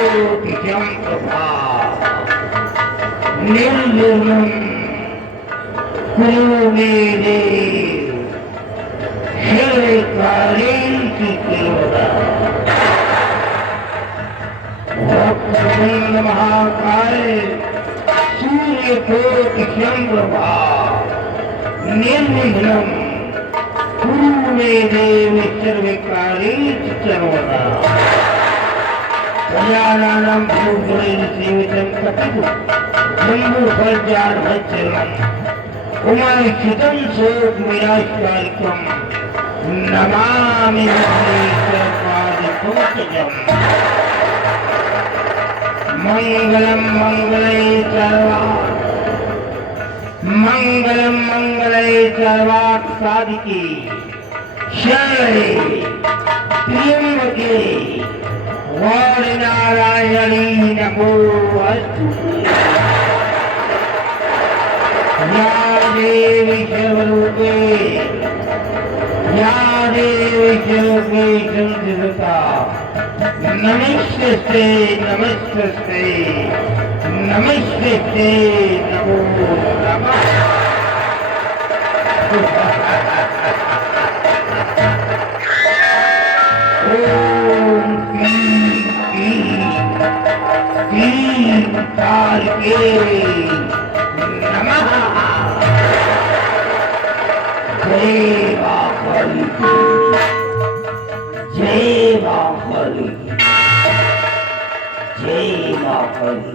सूर्यकोटिसमप्रभा निर्विघ्नं कुरु मे देव सर्वकार्येषु सर्वदा। वक्रतुण्ड महाकाय सूर्यकोटिसमप्रभा निर्विघ्नं कुरु मे देव सर्वकार्येषु सर्वदा। गजाननं भूतगणैर्सेवितं कपितु जम्बूफलचारुभक्षणम् उमासुतं शोकविनाशकारिकं नमामि विघ्नेश्वरपादपङ्कजम्। मङ्गलं मङ्गले सर्वार्थसाधिके शरणे त्र्यम्बके गौरी नारायणी नमोस्तुते। या देवी सर्वरूपे संस्थिता नमस्ते नमो नमः। नमः। जय बाहुबली, जय बाहुबली, जय बाहुबली।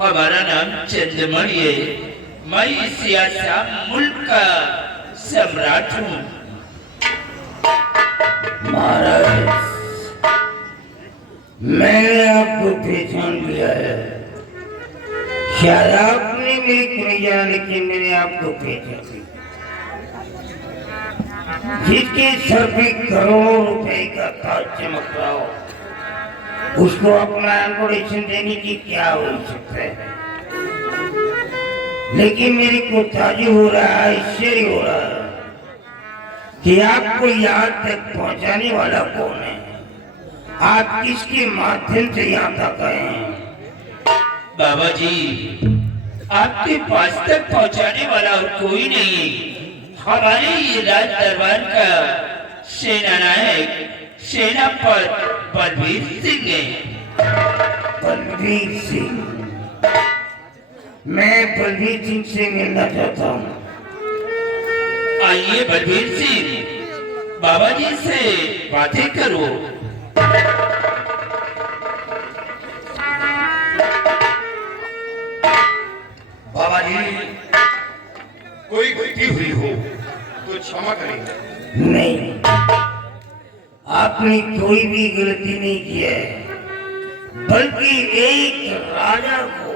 हमारा नाम चंद्रमणि है। मैं इस सियासा मुल्क का सम्राट हूँ। महाराज, मैंने आपको पहचान लिया है। शायद आपने मेरी कोई जान, लेकिन मैंने आपको पहचान लिया। जिसके सर पे करोड़ों रुपए का ताज चमक रहा हो, उसको अपना इंट्रोडक्शन देने की क्या आवश्यकता है। लेकिन मेरे को ताजुब हो रहा है, आश्चर्य हो रहा है कि आपको यहाँ तक पहुँचाने वाला कौन है। आप किसके माध्यम से यहाँ तक आए हैं? बाबा जी, आपके पास तक पहुँचाने वाला और कोई नहीं। हमारे ये राज दरबार का सेना नायक सेनापति बलबीर सिंह है। बलबीर सिंह, मैं बलबीर सिंह से मिलना चाहता हूँ। आइए बलबीर सिंह, बाबा जी से बातें करो। बाबा जी, कोई गलती हुई हो तो क्षमा करेंगे। नहीं, आपने कोई भी गलती नहीं की है, बल्कि एक राजा को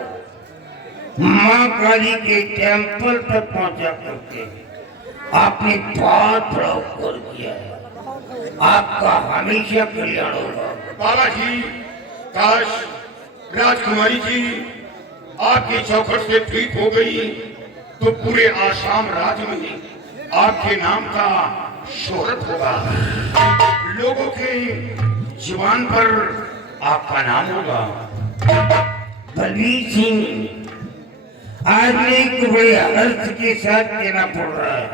माँ काली के टेंपल तक पहुंचा करके आपने बहुत बड़ा उपकार किया है। आपका हमेशा कल्याण होगा। बाबा जी, काश राजकुमारी जी आपकी चौखट से ठीक हो गई तो पूरे आसाम राज्य में आपके नाम का शोहरत होगा। लोगों के जुबान पर आपका नाम होगा। बलवीर सिंह, आज मेरे को बड़े हर्ष के साथ कहना पड़ रहा है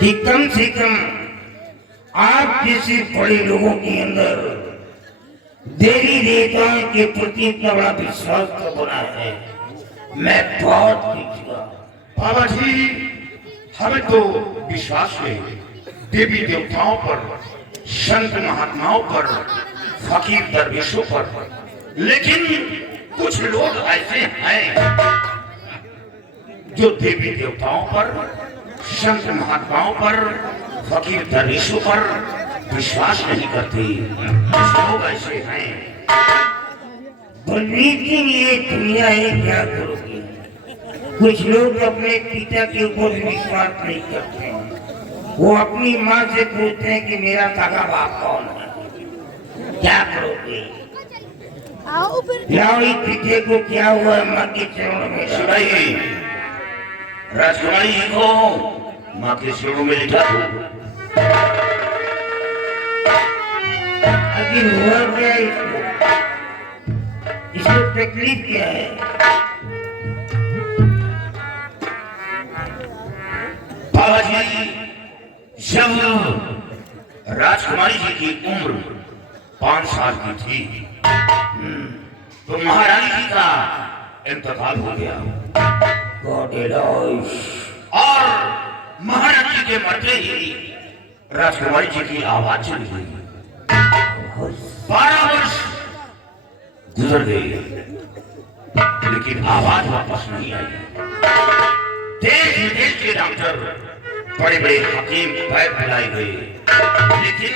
कि कम से कम आप जैसे बड़े लोगों के अंदर देवी देवताओं के प्रति इतना बड़ा विश्वास तो बना है, मैं बहुत खुश हुआ। बाबा जी, हमें तो विश्वास है देवी देवताओं पर, संत महात्माओं पर, फकीर दरवेशों पर, लेकिन कुछ लोग ऐसे हैं जो देवी देवताओं पर, संत महात्माओं पर, फकीर दरवेशों पर विश्वास नहीं करते। कुछ लोग ऐसे हैं। बलवीर सिंह, ये दुनिया है, क्या करोगे? कुछ लोग अपने पिता के ऊपर विश्वास नहीं करते हैं। वो अपनी माँ से पूछते हैं कि मेरा सगा बाप कौन है। क्या करोगे? लाओ इस पिता को क्या हुआ है, माँ के चरणों में सुनाइए, राजकुमारी जी को माँ के चरणों में लिखा दो। आखिर हुआ क्या है इसको तकलीफ क्या है? बाबा जी, जब राजकुमारी जी की उम्र 5 साल की थी तो महारानी जी का इंतकाल हो गया और महारानी जी के मरते ही राजकुमारी जी की आवाज चली गई। 12 वर्ष गुजर गए लेकिन आवाज वापस नहीं आई। देश विदेश के डॉक्टर, बड़े बड़े हकीम पैर फैलाए गए लेकिन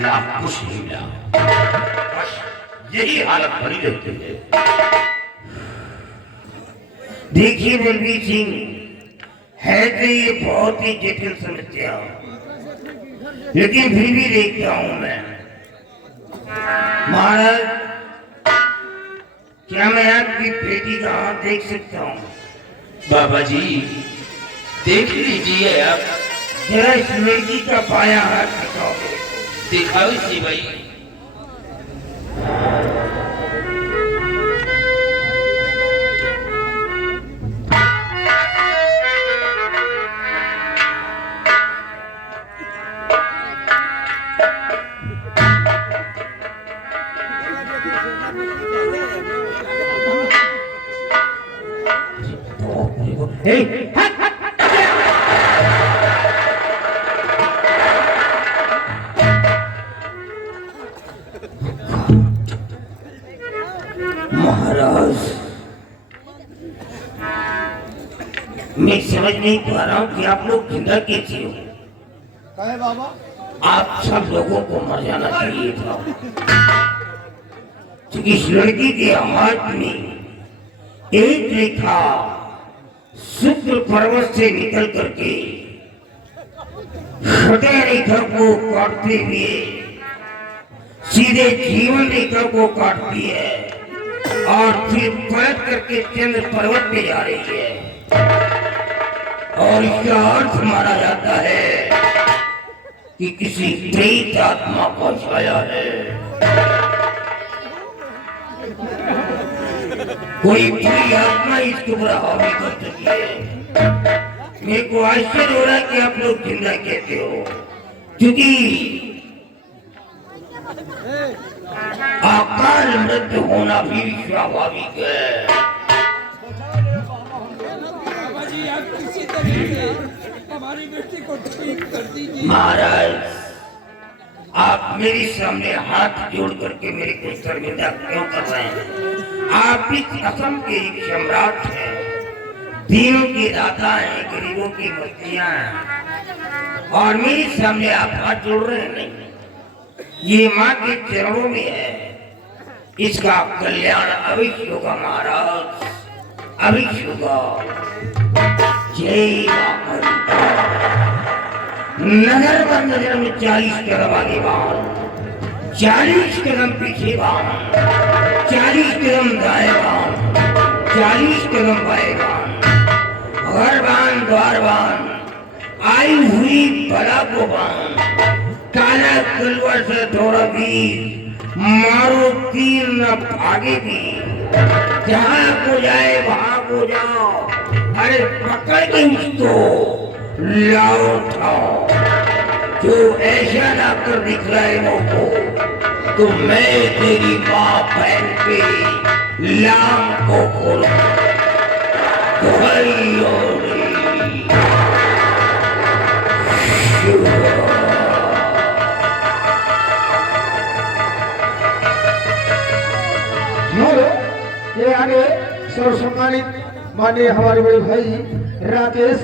लाभ कुछ नहीं मिला। बस यही हालत बनी रहती है। देखिए बलवीर सिंह, है तो ये बहुत ही जटिल समस्या, लेकिन फिर भी देखता हूं मैं। महाराज, क्या मैं आपकी बेटी का हाथ देख सकता हूँ? बाबा जी, देख लीजिए आप। जरा इस लड़की का बायां हाथ दिखाओ। दिखाओ इसे भाई। Hey! महाराज, मैं समझ नहीं पा रहा हूँ कि आप लोग जिंदा कैसे हो। कहे बाबा, आप सब लोगों को मर जाना चाहिए था, क्योंकि इस लड़की के हाथ में एक रेखा शुक्र पर्वत से निकल करके हृदय रेखा को काटते हुए सीधे जीवन रेखा को काटती है और फिर पलट करके चंद्र पर्वत पे जा रही है। और इसका अर्थ माना जाता है कि किसी प्रेत आत्मा को छाया है। कोई बुरी आत्मा इसके ऊपर हावी कर चुकी है। मेरे को आश्चर्य हो रहा है कि आप लोग जिंदा कहते हो, क्योंकि अकाल मृत्यु होना भी स्वाभाविक है। बाबा जी, आप किसी तरह से हमारी बेटी को ठीक कर दीजिए। महाराज, आप मेरे सामने हाथ जोड़ करके मेरे को शर्मिंदा क्यों कर रहे हैं? आप इस असम के एक सम्राट हैं, दीनों के दाता हैं, गरीबों की मस्तियां हैं, और मेरे सामने आप हाथ जोड़ रहे हैं। नहीं, ये माँ के चरणों में है, इसका कल्याण अवश्य होगा महाराज, अवश्य होगा। जय माता। नगर पर नजर में 40 कदम आगे बाढ़, 40 कदम पीछे बाढ़, 40 कदम दाएं बाढ़, 40 कदम बाएं बाढ़, घर बांध द्वार बांध, आई हुई बला को बांध, काला तलवार से थोड़ा भी मारो तीर न भागेगी, जहां को जाए वहां को जाओ, अरे पकड़ के उसको लाओ उठाओ, जो ऐसा ना कर दिखलाए को तो मैं तेरी माँ बहन पे लाम को खोलूं। ये आगे सर्वसम्मानित माननीय हमारे बड़े भाई राकेश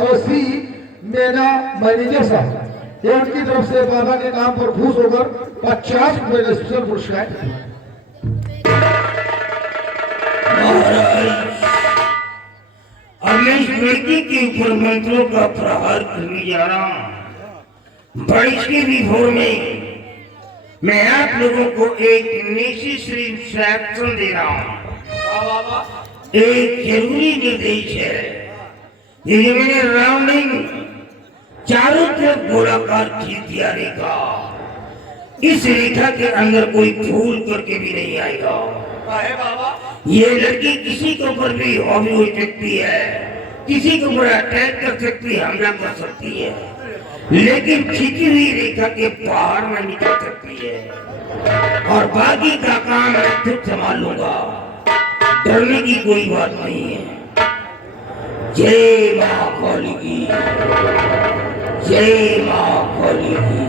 अवस्थी मेना मैनेजर साहब, ये उनकी तरफ से बाबा के नाम पर खुश होकर 50 रुपए का स्पेशल पुरस्कार। अब मैं इस लड़की के ऊपर मंत्रों का प्रहार करने जा रहा हूं। बारिश के विभोर में मैं आप लोगों को एक नेसेसरी इंस्ट्रक्शन दे रहा हूं। एक जरूरी निर्देश है। ये मैंने राउंडिंग चारों तरफ गोलाकार खींच दिया रेखा, इस रेखा के अंदर कोई भूल करके भी नहीं आएगा। ये लड़की किसी के ऊपर भी हॉबी हो सकती है, किसी के ऊपर अटैक कर सकती है, हमला कर सकती है, लेकिन खींची हुई रेखा के बाहर में निकल सकती है। और बाकी का काम मैं खुद संभाल लूंगा, डरने की कोई बात नहीं है। जय मां काली की, जय मां काली की।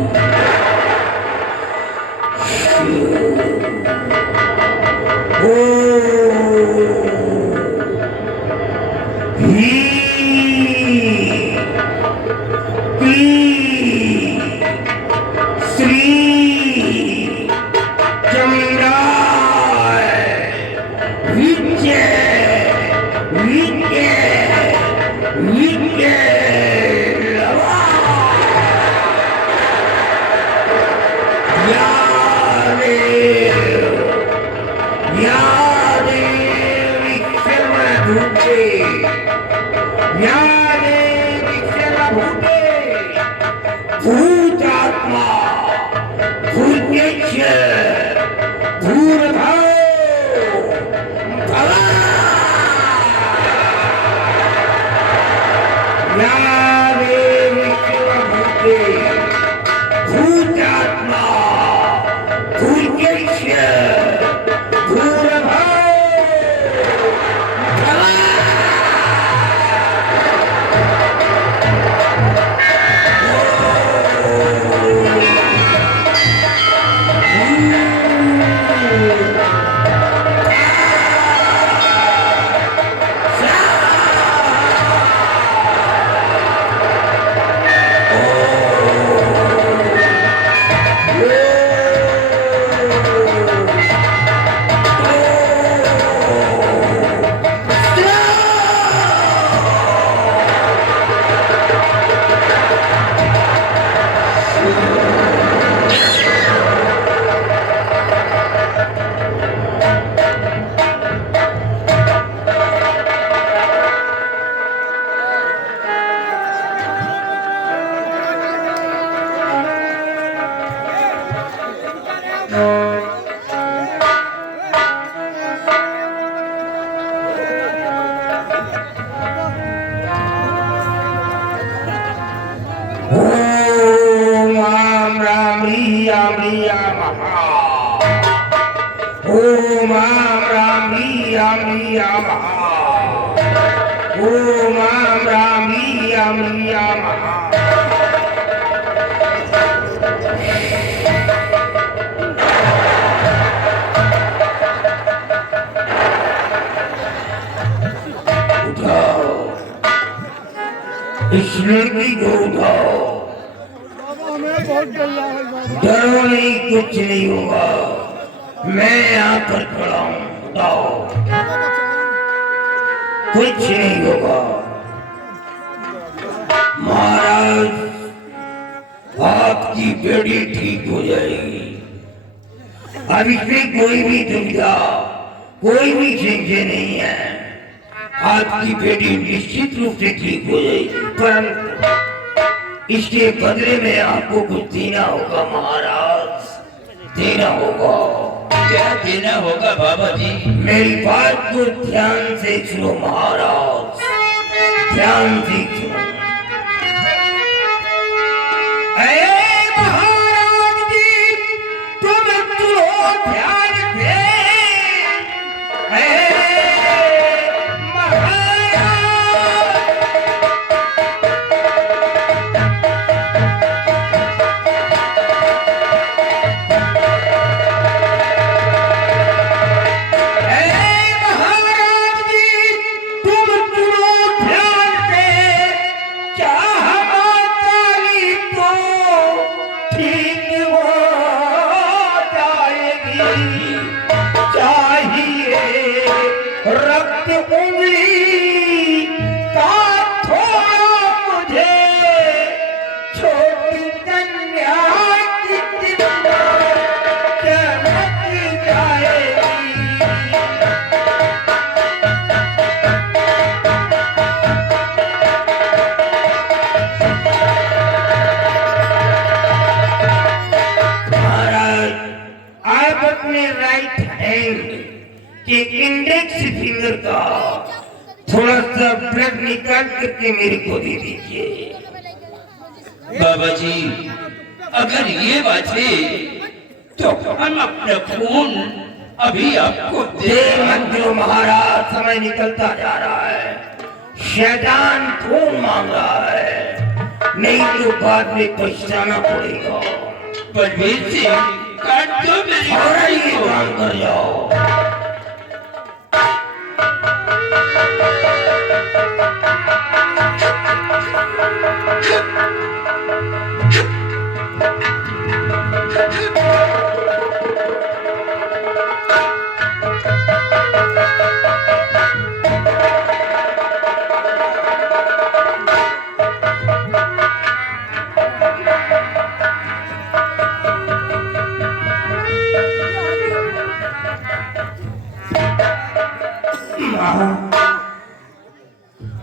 इस लड़की को उठाओ, डरो नहीं, कुछ नहीं होगा, मैं यहाँ पर खड़ा हूँ, उठाओ, कुछ नहीं होगा। महाराज, आपकी बेटी ठीक हो जाएगी। अब इसमें कोई भी दुविधा, कोई भी संशय नहीं है। आपकी बेटी निश्चित रूप से ठीक हो जाएगी, परंतु इसके बदले में आपको कुछ देना होगा महाराज, देना होगा। क्या देना होगा बाबा जी? मेरी बात को ध्यान से सुनो महाराज, ध्यान से सुनो। महाराज जी, तुम सुनो ध्यान से। कि इंडेक्स फिंगर का थोड़ा सा ब्लड निकाल करके मेरे को दे दीजिए। बाबा जी, अगर ये बात है तो हम अपना खून अभी आपको देर मत करो महाराज, समय निकलता जा रहा है। शैतान खून मांग रहा है, नहीं तो बाद में पछताना पड़ेगा। बलवीर सिंह, काट दो मेरी और ये काम कर जाओ।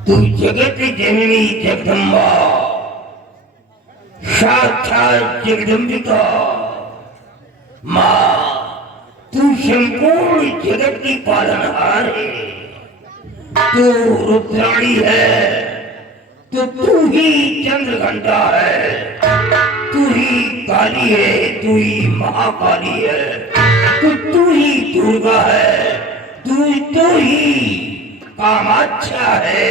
तू जगत जननी जगदम्बा, साक्षात जगदम्बिका माँ, तू संपूर्ण जगत की पालनहार है। तू रुद्राणी है, तो तू ही चंद्रघंटा है, तू ही काली है, तू ही महाकाली है, तू ही दुर्गा है, तू ही कामाक्षा है,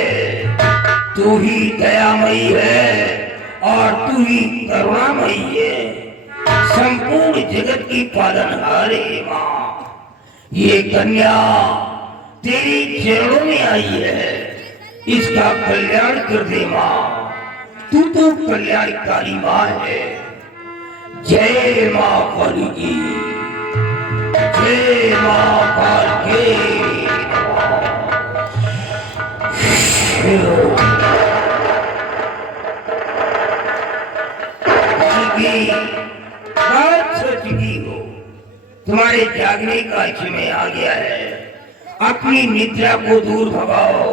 तू ही दयामयी है और तू ही करुणामयी है। संपूर्ण जगत की पालनहार है माँ। ये कन्या तेरी चरणों में आई है, इसका कल्याण कर दे माँ। तू तो कल्याणकारी माँ है। जय माँ काली की, जय माँ काली। तुम्हारे जागने का समय आ गया है। अपनी निद्रा को दूर भगाओ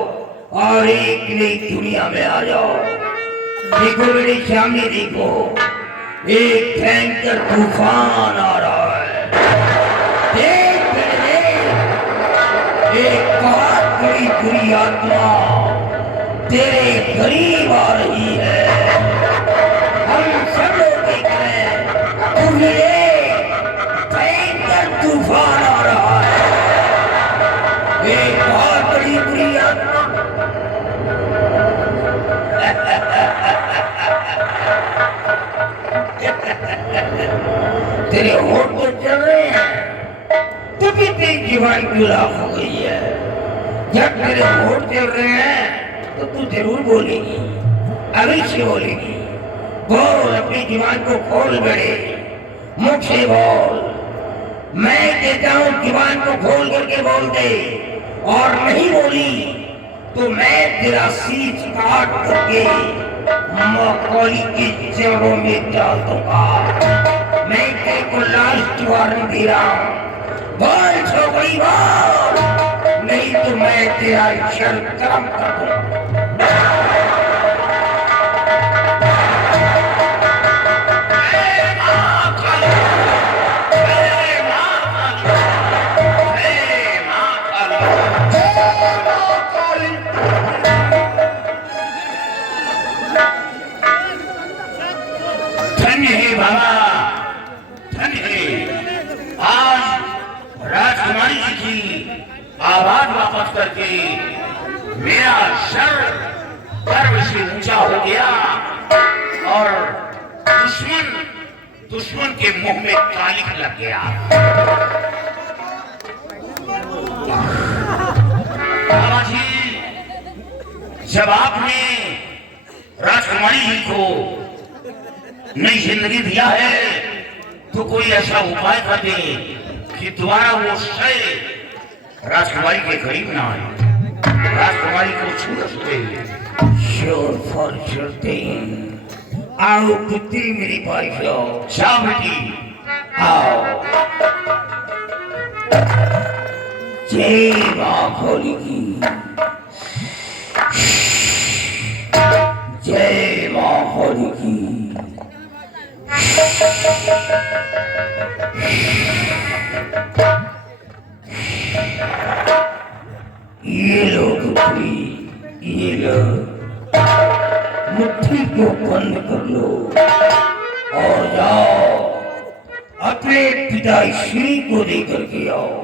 और एक नई दुनिया में आ जाओ। देखो मेरे सामने देखो, एक भयंकर तूफान आ रहा है। देख एक बहुत बड़ी बुरी आत्मा तेरे करीब आ रही है। हम सब लोग देख रहे हैं, तुम्हें भयंकर तूफान आ रहा है। एक बहुत बड़ी बुरी आत्मा तेरे होठ तो चल रहे हैं, तभी तेरी जीवन गुलाब हो गई है। जब तेरे होठ चल रहे हैं तो तू जरूर बोलेगी, अवश्य बोलेगी। बोल, अपनी जीवन को खोल बड़े मुख से बोल। मैं कहता हूँ जीवन को खोल करके बोल दे, और नहीं बोली तो मैं तेरा शीश काट करके मकई की जड़ों में डाल दूंगा। मैं तेरे को लास्ट वार्निंग दे रहा हूँ, बोल छोकरी बोल, नहीं तो मैं तेरा शर कर्म कर दूंगा। धन्य है बाबा, धन्य है। आज राजकुमारी जी की आवाज वापस करके मेरा सर गर्व से ऊंचा हो गया और दुश्मन के मुंह में कालिक लग गया। बाबा जी, जब आपने राजकुमारी जी को नई जिंदगी दिया है तो कोई ऐसा उपाय कर दे कि दोबारा वो शय राजकुमारी के करीब ना आए, राजकुमारी को छू न सके। श्योर फॉर श्योर, आओ पुत्री मेरी भाई जाओ। जाओ बेटी, आओ। जय मां भोली की, जय मां भोली की। ये लो पुत्री, ये लो, मुट्ठी को बंद कर लो और जाओ अपने पिता श्री को लेकर के आओ।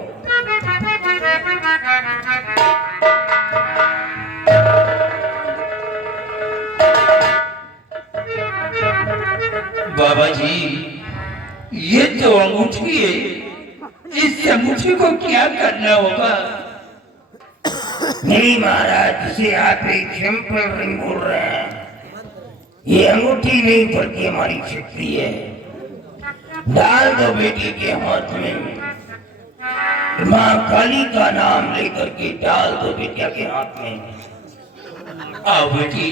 बाबा जी, ये तो अंगूठी है, इस अंगूठी को क्या करना होगा? नहीं महाराज, जिसे आप एक सिंपल रिंग बोल रहे हैं, ये अंगूठी नहीं बल्कि हमारी शक्ति है। डाल दो बेटी के हाथ में, माँ काली का नाम लेकर के डाल दो बेटिया के हाथ में। आओ बेटी,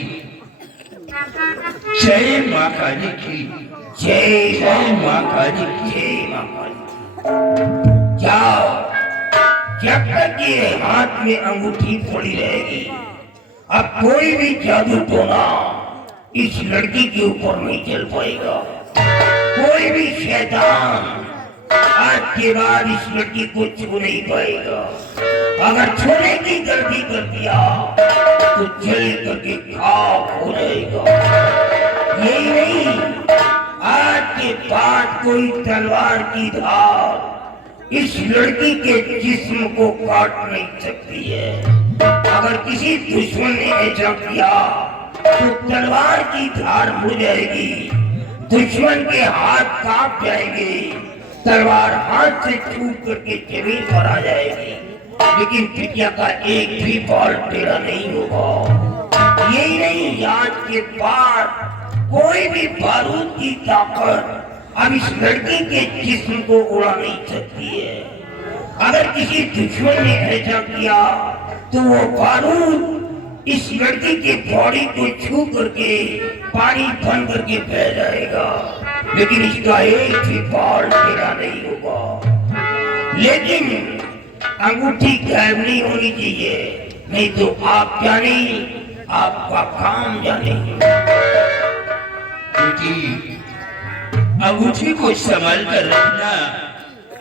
जय माँ काली की, जय जय माँ काली की। जय माँ काली। जाओ, जब तक ये हाथ में अंगूठी पड़ी रहेगी, अब कोई भी जादू टोना इस लड़की के ऊपर नहीं चल पाएगा। कोई भी शैतान आज के बाद इस लड़की को छू नहीं पाएगा। अगर छूने की गलती कर दिया तो जल करके खाक हो जाएगा। यही नहीं, आज के बाद कोई तलवार की धार इस लड़की के जिस्म को काट नहीं सकती है। अगर किसी दुश्मन ने ऐसा किया तो तलवार की धार मुड़ जाएगी, दुश्मन के हाथ कांप जाएंगे, तलवार हाथ से छूट करके जमीन पर आ जाएगी, लेकिन पिटिया का एक भी बाल टेढ़ा नहीं होगा। यही नहीं, आज के बाद कोई भी बारूद की ताकत अब इस लड़की के जिस्म को उड़ा नहीं सकती है। अगर किसी दुश्मन ने ऐसा किया तो वो बारूद इस लड़की की बॉडी को छू करके पानी बन करके बह जाएगा, लेकिन इसका एक भी बाल टेढ़ा नहीं होगा। लेकिन अंगूठी गायब नहीं होनी चाहिए, नहीं तो आप जाने, आपका काम जाने। बेटी, अंगूठी को संभाल कर रखना,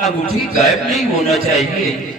अंगूठी गायब नहीं होना चाहिए।